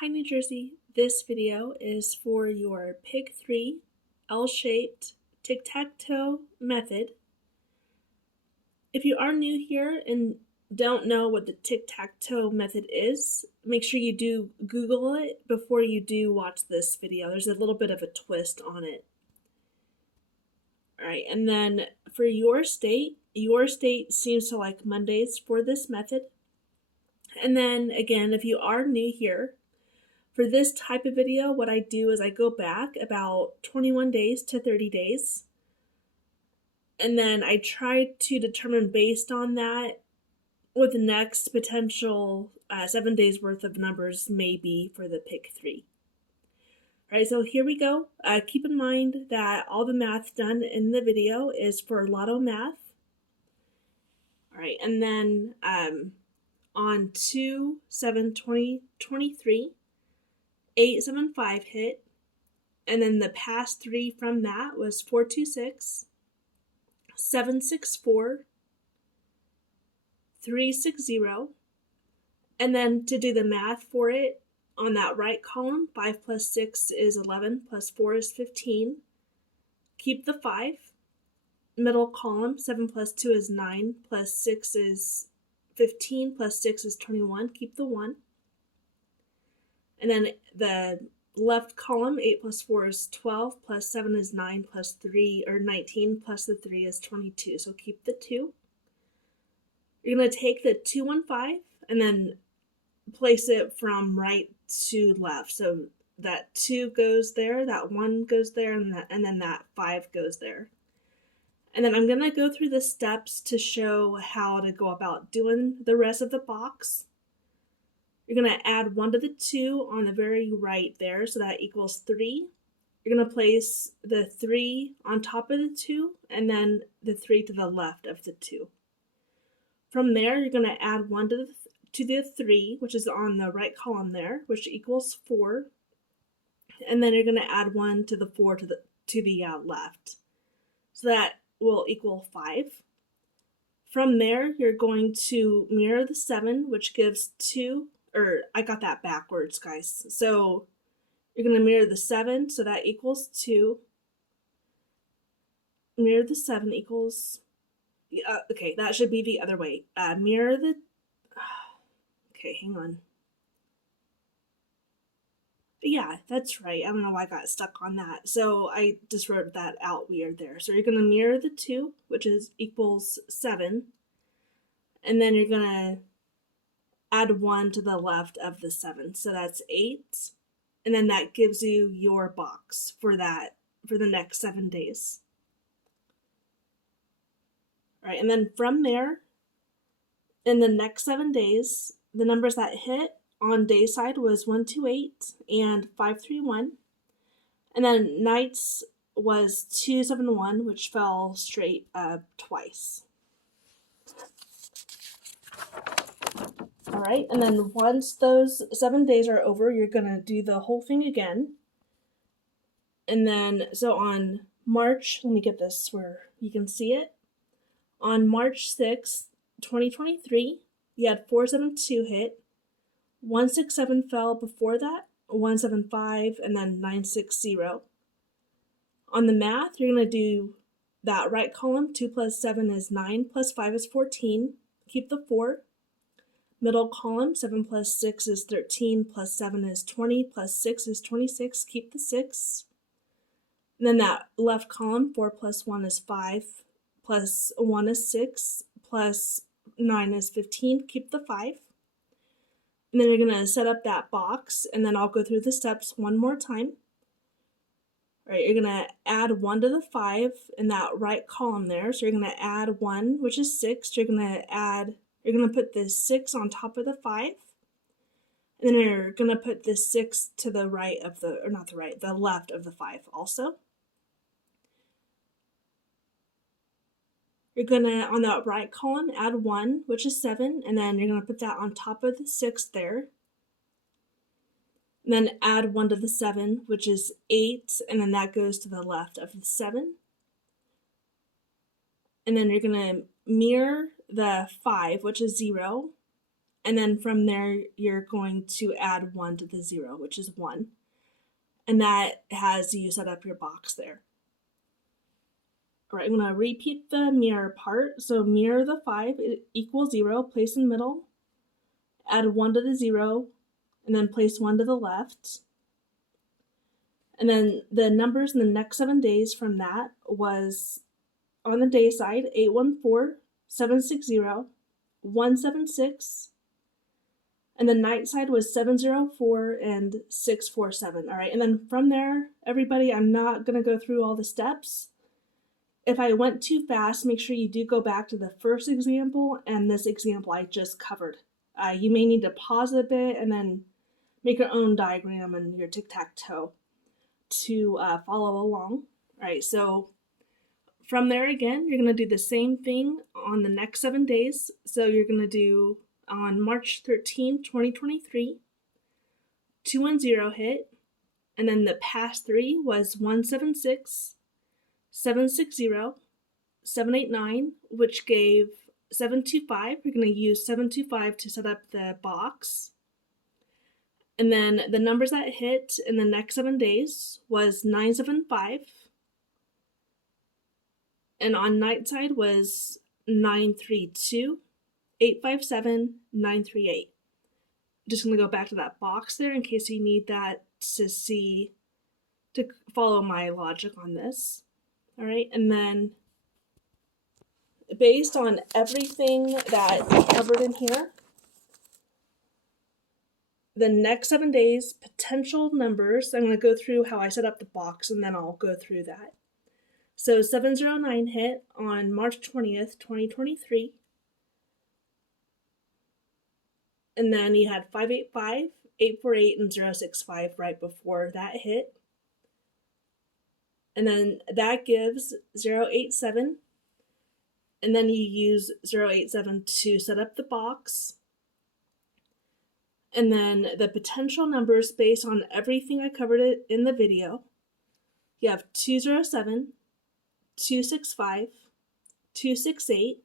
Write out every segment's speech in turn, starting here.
Hi, New Jersey. This video is for your Pig 3 L-shaped tic-tac-toe method. If you are new here and don't know what the tic-tac-toe method is, make sure you do Google it before you do watch this video. There's a little bit of a twist on it. All right, and then for your state seems to like Mondays for this method. And then again, if you are new here, for this type of video, what I do is I go back about 21 days to 30 days, and then I try to determine based on that what the next potential 7 days worth of numbers may be for the Pig 3. All right, so here we go. Keep in mind that all the math done in the video is for Lotto math. All right, and then on 2/7/2023, 875 hit, and then the past three from that was 426, 764, 360, and then to do the math for it, on that right column, 5 plus 6 is 11, plus 4 is 15, keep the 5. Middle column, 7 plus 2 is 9, plus 6 is 15, plus 6 is 21, keep the 1. And then the left column, 8 plus 4 is 12, plus 7 is 9, plus 3, or 19, plus the 3 is 22, so keep the 2. You're going to take the 215 and then place it from right to left. So that 2 goes there, that 1 goes there, and then that 5 goes there. And then I'm going to go through the steps to show how to go about doing the rest of the box. You're going to add 1 to the 2 on the very right there, so that equals 3. You're going to place the 3 on top of the 2, and then the 3 to the left of the 2. From there, you're going to add 1 to the 3, which is on the right column there, which equals 4. And then you're going to add 1 to the 4 to the left. So that will equal 5. From there, you're going to mirror the 7, which gives 2. Or I got that backwards, guys. So you're going to mirror the 7, so that equals 2. Mirror the 7 equals... okay, that should be the other way. Mirror the... okay, hang on. Yeah, that's right. I don't know why I got stuck on that. So I just wrote that out weird there. So you're going to mirror the 2, which equals 7. And then you're going to add 1 to the left of the 7. So that's 8. And then that gives you your box for the next 7 days. All right, and then from there, in the next 7 days, the numbers that hit on day side was 128 and 531. And then nights was 271, which fell straight twice. All right, and then once those 7 days are over, you're going to do the whole thing again. And then, so on March, let me get this where you can see it. On March 6th, 2023, you had 472 hit, 167 fell before that, 175, and then 960. On the math, you're going to do that right column, 2 plus 7 is 9, plus 5 is 14, keep the 4. Middle column, 7 plus 6 is 13, plus 7 is 20, plus 6 is 26, keep the 6. And then that left column, 4 plus 1 is 5, plus 1 is 6, plus 9 is 15, keep the 5. And then you're going to set up that box, and then I'll go through the steps one more time. All right, you're going to add 1 to the 5 in that right column there. So you're going to add 1, which is 6. You're going to put this 6 on top of the 5. And then you're going to put this 6 to the right of the, or not the right, the left of the 5 also. You're going to, on that right column, add 1, which is 7, and then you're going to put that on top of the 6 there. And then add 1 to the 7, which is 8, and then that goes to the left of the 7. And then you're going to mirror the 5, which is 0, And then from there, you're going to add 1 to the 0, which is 1. And that has you set up your box there. All right, I'm going to repeat the mirror part. So mirror the 5 equals 0, place in the middle, add 1 to the 0, and then place 1 to the left. And then the numbers in the next 7 days from that was on the day side 814, 760, 176, and the night side was 704 and 647. All right, and then from there, everybody, I'm not going to go through all the steps. If I went too fast, make sure you do go back to the first example and this example I just covered. You may need to pause a bit and then make your own diagram and your tic-tac-toe to follow along. All right, so from there again, you're going to do the same thing on the next 7 days. So you're going to do on March 13, 2023, 210 hit, and then the past 3 was 176, 760, 789, which gave 725. We're going to use 725 to set up the box. And then the numbers that hit in the next 7 days was 975, and on night side was 932, 857, 938. Just going to go back to that box there in case you need that to follow my logic on this. All right, and then based on everything that I covered in here, the next 7 days, potential numbers, I'm going to go through how I set up the box and then I'll go through that. So 709 hit on March 20th, 2023. And then you had 585, 848, and 065 right before that hit. And then that gives 087. And then you use 087 to set up the box. And then the potential numbers based on everything I covered it in the video. You have 207, 265, 268,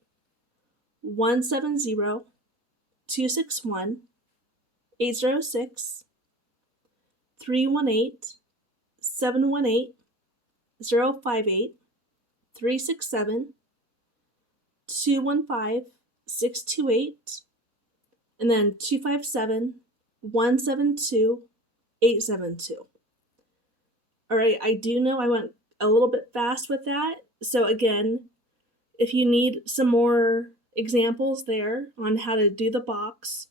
170, 261, 806, 318, 718, 058, 367, 215, 628, and then 257, 172, 872. All right, I do know I went a little bit fast with that. So again, if you need some more examples there on how to do the box,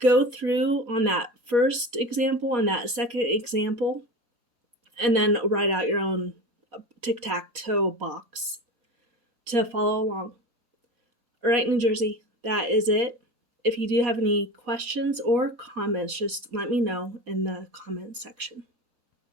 go through on that first example, on that second example, and then write out your own tic-tac-toe box to follow along. All right, New Jersey, that is it. If you do have any questions or comments, just let me know in the comment section.